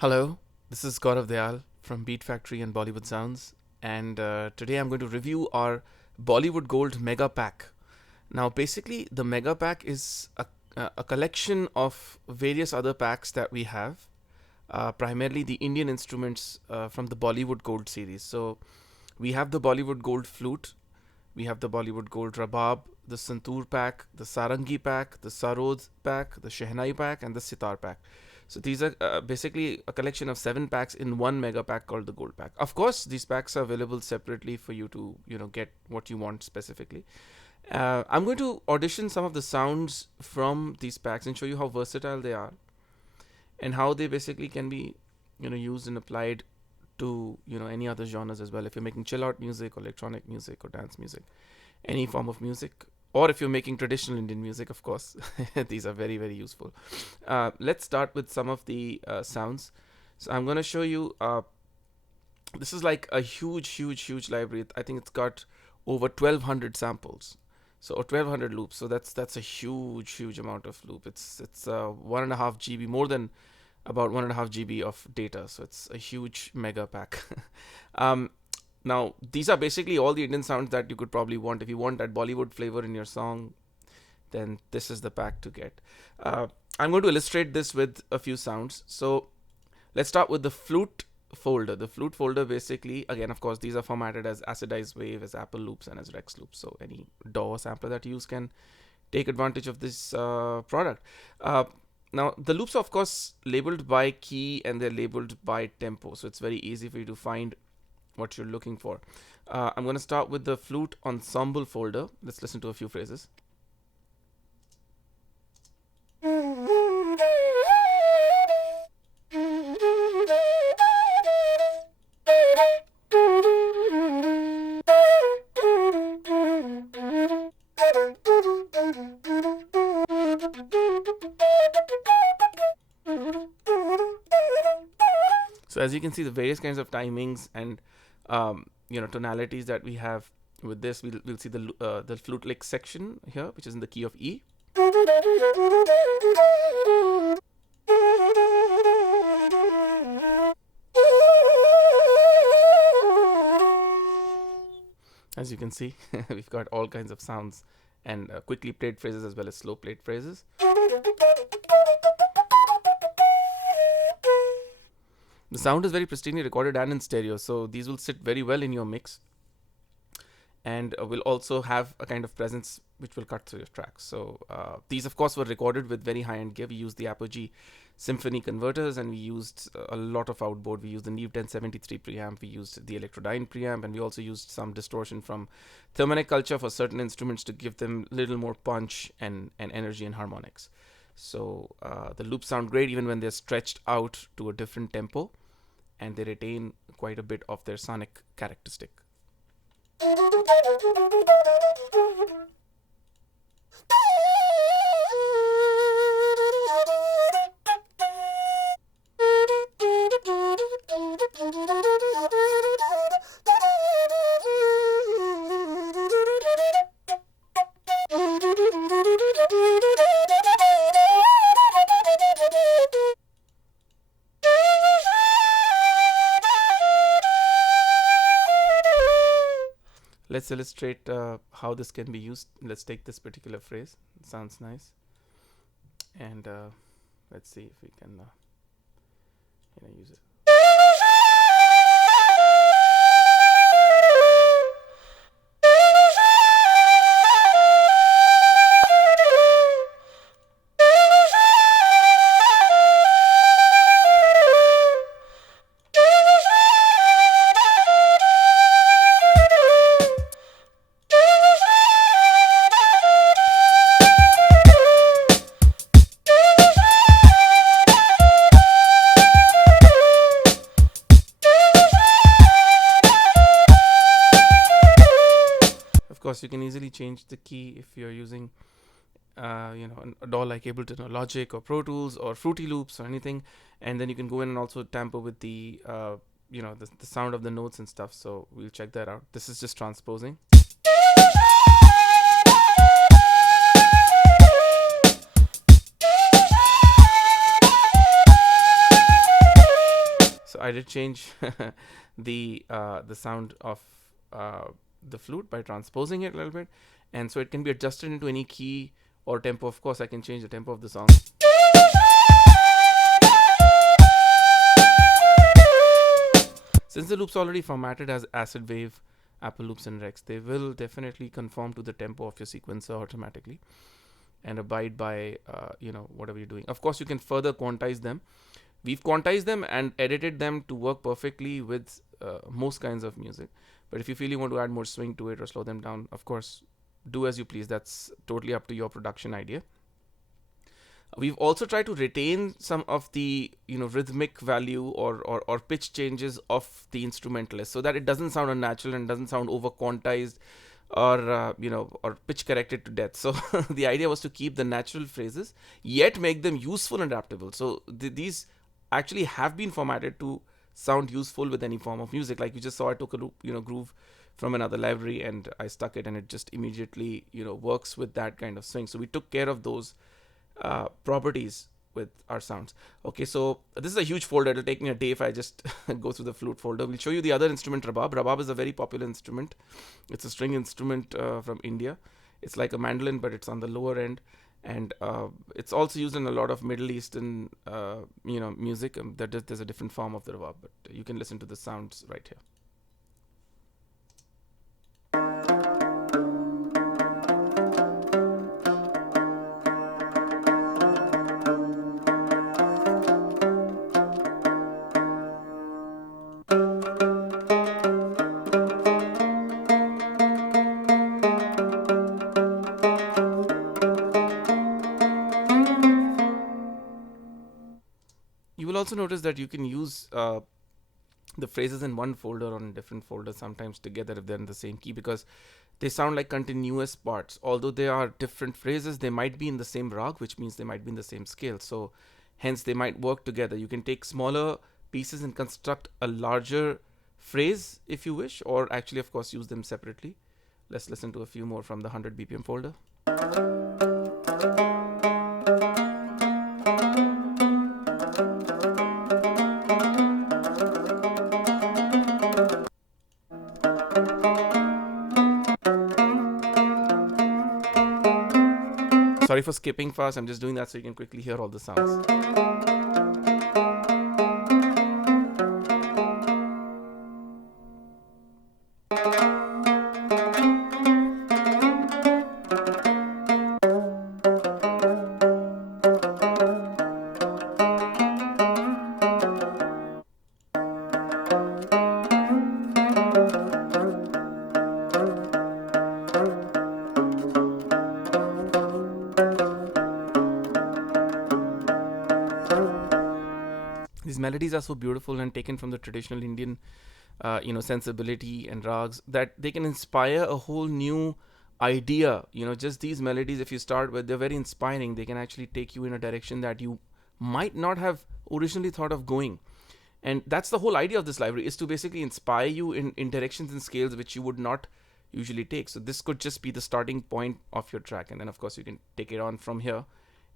Hello, this is Gaurav Dayal from Beat Factory and Bollywood Sounds, and today I'm going to review our Bollywood Gold Mega Pack. Now, basically, the Mega Pack is a collection of various other packs that we have, primarily the Indian instruments from the Bollywood Gold series. So, we have the Bollywood Gold Flute, we have the Bollywood Gold Rabab, the Santoor pack, the Sarangi pack, the Sarod pack, the Shehnai pack, and the Sitar pack. So these are basically a collection of 7 packs in one mega pack called the Gold Pack. Of course, these packs are available separately for you to get what you want specifically. I'm going to audition some of the sounds from these packs and show you how versatile they are and how they basically can be used and applied to any other genres as well. If you're making chill out music or electronic music or dance music, any form of music, or if you're making traditional Indian music, of course, these are very, very useful. Let's start with some of the sounds. So I'm going to show you. This is like a huge, huge, huge library. I think it's got over 1,200 samples, so or 1,200 loops. So that's a huge, huge amount of loop. It's 1.5 GB, more than about 1.5 GB of data. So it's a huge mega pack. um, Now, these are basically all the Indian sounds that you could probably want. If you want that Bollywood flavor in your song, then this is the pack to get. I'm going to illustrate this with a few sounds. So let's start with the flute folder. The flute folder basically, again, of course, these are formatted as acidized wave, as Apple loops, and as Rex loops. So any DAW sampler that you use can take advantage of this product. Now, the loops are, of course, labeled by key and they're labeled by tempo. So it's very easy for you to find what you're looking for. I'm going to start with the flute ensemble folder. Let's listen to a few phrases. So as you can see, the various kinds of timings and tonalities that we have with this. We'll see the flute lick section here, which is in the key of E. As you can see, we've got all kinds of sounds and quickly played phrases as well as slow played phrases. The sound is very pristinely recorded and in stereo, so these will sit very well in your mix, and will also have a kind of presence which will cut through your tracks. So these, of course, were recorded with very high-end gear. We used the Apogee Symphony converters, and we used a lot of outboard. We used the Neve 1073 preamp, we used the Electrodyne preamp, and we also used some distortion from Thermonic Culture for certain instruments to give them a little more punch and energy and harmonics. So the loops sound great even when they're stretched out to a different tempo, and they retain quite a bit of their sonic characteristic. Let's illustrate how this can be used. Let's take this particular phrase. It sounds nice. And let's see if we can use it. Of course, you can easily change the key if you're using a DAW like Ableton or Logic or Pro Tools or Fruity Loops or anything, and then you can go in and also tamper with the the sound of the notes and stuff. So we'll check that out. This is just transposing. I did change the sound of uh, the flute by transposing it a little bit, and so it can be adjusted into any key or tempo. Of course, I can change the tempo of the song. Since the loop's already formatted as acid wave, Apple loops and Rex, they will definitely conform to the tempo of your sequencer automatically and abide by whatever you're doing. Of course, you can further quantize them. We've quantized them and edited them to work perfectly with most kinds of music. But if you feel you want to add more swing to it or slow them down, of course, do as you please. That's totally up to your production idea. We've also tried to retain some of the rhythmic value or pitch changes of the instrumentalist, so that it doesn't sound unnatural and doesn't sound over quantized or pitch corrected to death. So the idea was to keep the natural phrases yet make them useful and adaptable. So these actually have been formatted to sound useful with any form of music. Like you just saw, I took a groove from another library and I stuck it, and it just immediately works with that kind of swing. So we took care of those properties with our sounds. Okay, so this is a huge folder. It'll take me a day if I just go through the flute folder. We'll show you the other instrument, Rabab. Rabab is a very popular instrument. It's a string instrument from India. It's like a mandolin, but it's on the lower end, and it's also used in a lot of Middle Eastern music. There's a different form of the Rabab, but you can listen to the sounds right here. You will also notice that you can use the phrases in one folder or in different folders sometimes together if they're in the same key, because they sound like continuous parts. Although they are different phrases, they might be in the same rag, which means they might be in the same scale. So hence they might work together. You can take smaller pieces and construct a larger phrase if you wish, or actually of course use them separately. Let's listen to a few more from the 100 BPM folder. Sorry for skipping fast, I'm just doing that so you can quickly hear all the sounds. These melodies are so beautiful and taken from the traditional Indian sensibility and rags, that they can inspire a whole new idea. Just these melodies, if you start with, they're very inspiring. They can actually take you in a direction that you might not have originally thought of going. And that's the whole idea of this library, is to basically inspire you in directions and scales which you would not usually take. So this could just be the starting point of your track, and then of course you can take it on from here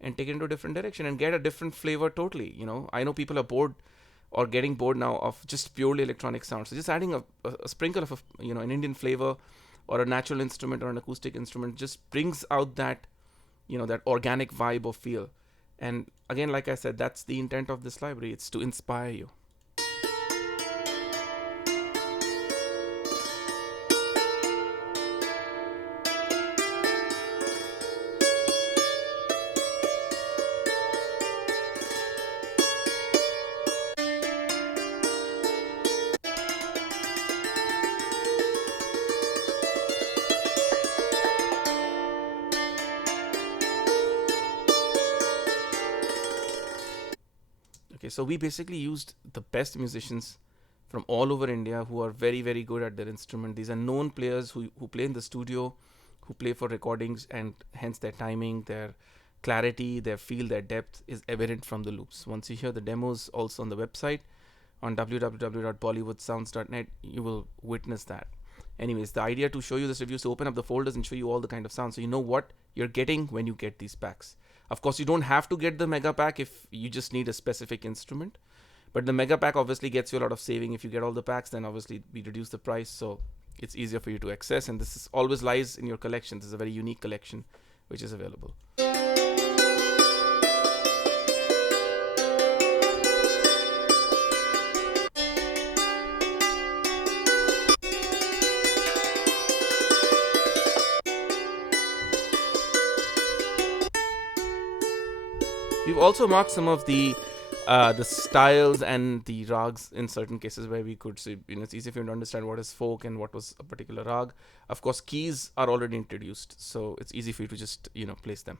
and take it into a different direction and get a different flavor totally. I know people are bored or getting bored now of just purely electronic sound. So just adding a sprinkle of an Indian flavor or a natural instrument or an acoustic instrument just brings out that that organic vibe or feel. And again, like I said, that's the intent of this library. It's to inspire you. Okay, so we basically used the best musicians from all over India who are very, very good at their instrument. These are known players who play in the studio, who play for recordings, and hence their timing, their clarity, their feel, their depth is evident from the loops. Once you hear the demos also on the website on www.bollywoodsounds.net, you will witness that. Anyways, the idea to show you this review is to open up the folders and show you all the kind of sounds so you know what you're getting when you get these packs. Of course, you don't have to get the mega pack if you just need a specific instrument, But the mega pack obviously gets you a lot of saving. If you get all the packs, then obviously we reduce the price, so it's easier for you to access. And this is always lies in your collection. This is a very unique collection which is available. We've also marked some of the styles and the rags in certain cases where we could see, it's easy for you to understand what is folk and what was a particular rag. Of course, keys are already introduced, so it's easy for you to just place them.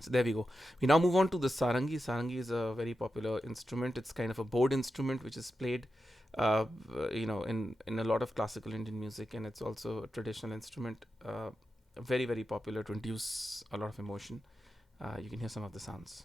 So there we go. We now move on to the sarangi. Sarangi is a very popular instrument. It's kind of a board instrument which is played, in a lot of classical Indian music, and it's also a traditional instrument. Very very popular to induce a lot of emotion. You can hear some of the sounds.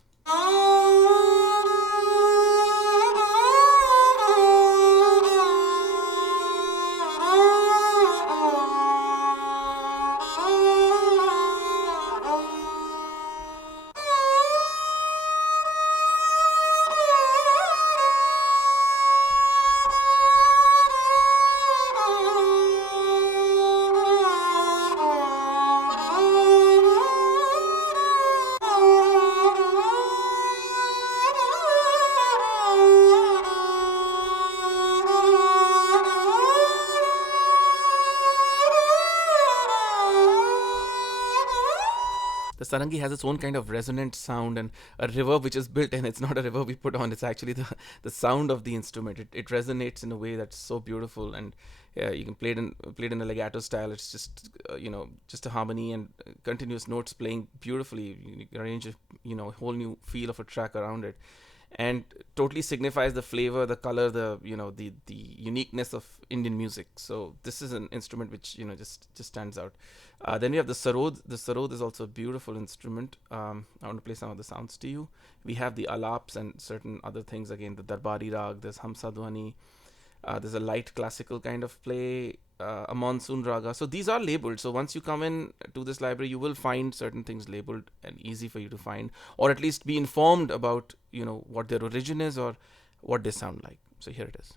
The sarangi has its own kind of resonant sound and a reverb which is built in. It's not a reverb we put on, it's actually the sound of the instrument. It resonates in a way that's so beautiful, and you can play it in a legato style. It's just just a harmony and continuous notes playing beautifully. You can arrange a whole new feel of a track around it, and totally signifies the flavor, the color, the uniqueness of Indian music. So this is an instrument which just stands out. Then we have the sarod. The sarod is also a beautiful instrument. I want to play some of the sounds to you. We have the alaps and certain other things. Again, the darbari rag. There's hamsa dhwani. There's a light classical kind of play, a monsoon raga. So these are labeled. So once you come in to this library, you will find certain things labeled and easy for you to find, or at least be informed about what their origin is or what they sound like. So here it is.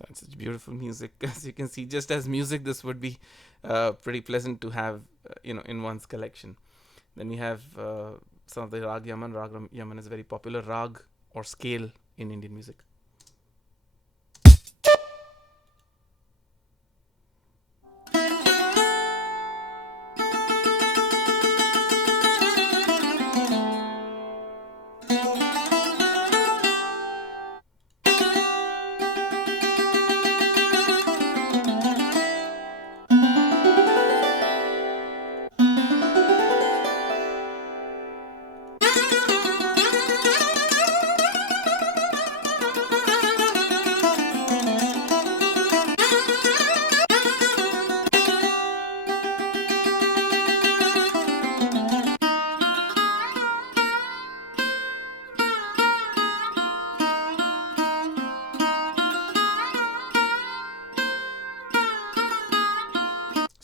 That's such beautiful music. As you can see, just as music, this would be pretty pleasant to have, in one's collection. Then we have some of the rag yaman. Rag yaman is a very popular rag or scale in Indian music.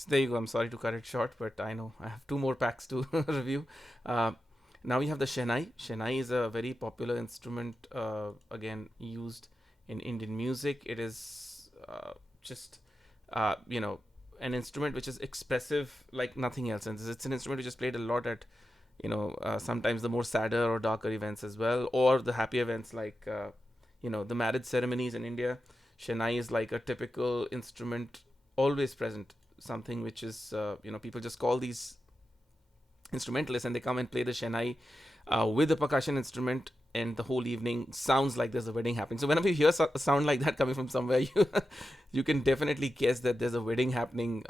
So there you go. I'm sorry to cut it short, but I know I have two more packs to review. Uh, Now we have the Shehnai. Shehnai is a very popular instrument, again used in Indian music. It is just, you know, an instrument which is expressive like nothing else, and it's an instrument which is played a lot at, sometimes the more sadder or darker events as well, or the happy events like, the marriage ceremonies in India. Shehnai is like a typical instrument, always present. Something which is, people just call these instrumentalists and they come and play the Shehnai with the percussion instrument, and the whole evening sounds like there's a wedding happening. So whenever you hear a sound like that coming from somewhere, you can definitely guess that there's a wedding happening,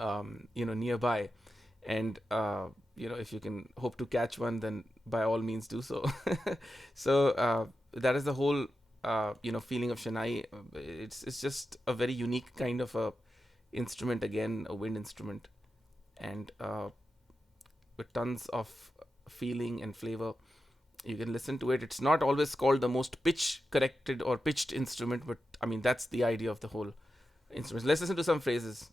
nearby. And if you can hope to catch one, then by all means do so. So that is the whole feeling of Shehnai. It's just a very unique kind of a instrument, again a wind instrument, and with tons of feeling and flavor. You can listen to it. It's not always called the most pitch corrected or pitched instrument, but I mean that's the idea of the whole instrument. Let's listen to some phrases.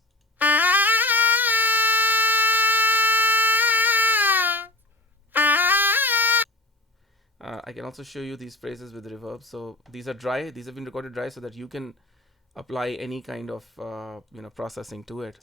I can also show you these phrases with reverb. So these are dry. These have been recorded dry so that you can apply any kind of processing to it.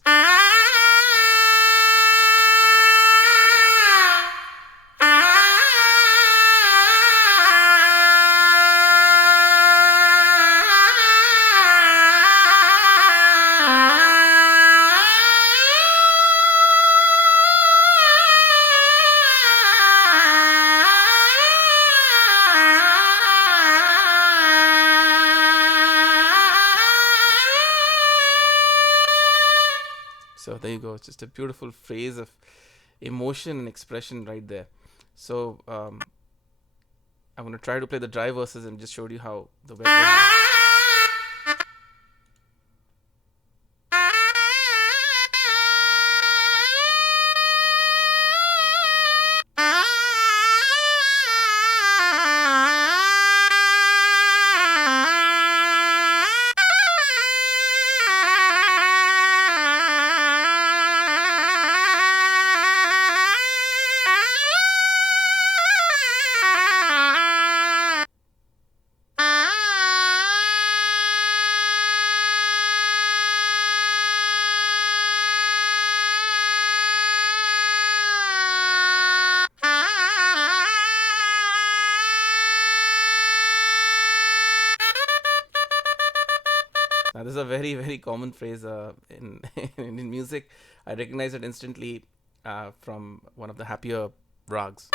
So there you go. It's just a beautiful phrase of emotion and expression right there. So I'm going to try to play the dry verses and just showed you how the wet version. Now, this is a very, very common phrase in in music. I recognize it instantly from one of the happier rags.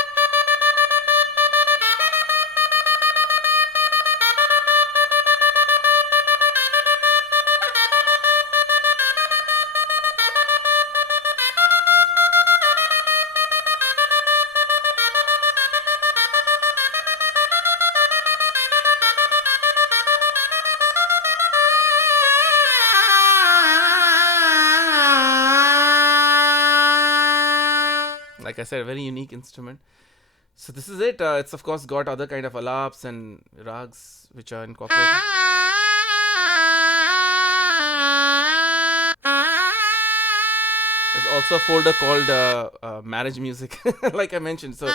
Like I said, a very unique instrument. So this is it. It's of course got other kind of alaps and rags which are incorporated. There's also a folder called marriage music, like I mentioned. So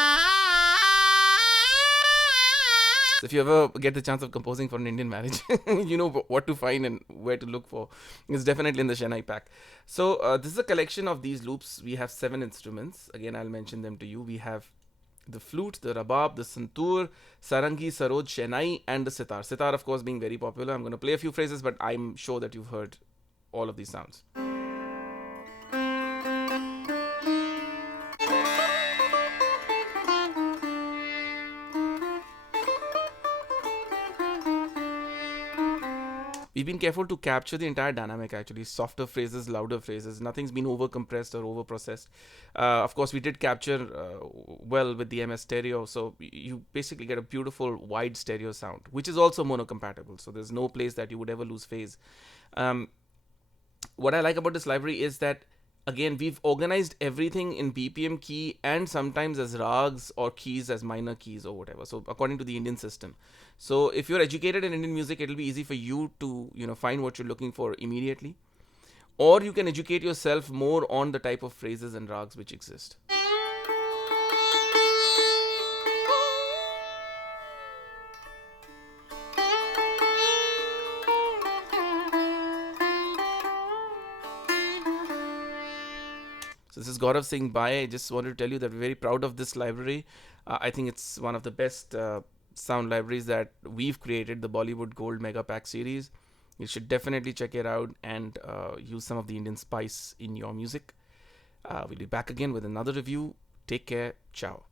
if you ever get the chance of composing for an Indian marriage, you know what to find and where to look for. It's definitely in the Shehnai pack. So this is a collection of these loops. We have 7 instruments. Again, I'll mention them to you. We have the flute, the Rabab, the Santoor, Sarangi, Sarod, Shehnai, and the Sitar. Sitar, of course, being very popular. I'm going to play a few phrases, but I'm sure that you've heard all of these sounds. We've been careful to capture the entire dynamic, actually. Softer phrases, louder phrases. Nothing's been over compressed or over processed. Of course, we did capture well with the MS stereo. So you basically get a beautiful wide stereo sound, which is also mono compatible. So there's no place that you would ever lose phase. What I like about this library is that, again, we've organized everything in BPM key and sometimes as rags or keys as minor keys or whatever. So according to the Indian system. So if you're educated in Indian music, it'll be easy for you to, find what you're looking for immediately. or you can educate yourself more on the type of phrases and rags which exist. So this is Gaurav saying bye. I just wanted to tell you that we're very proud of this library. I think it's one of the best sound libraries that we've created, the Bollywood Gold Mega Pack series. You should definitely check it out and use some of the Indian spice in your music. We'll be back again with another review. Take care. Ciao.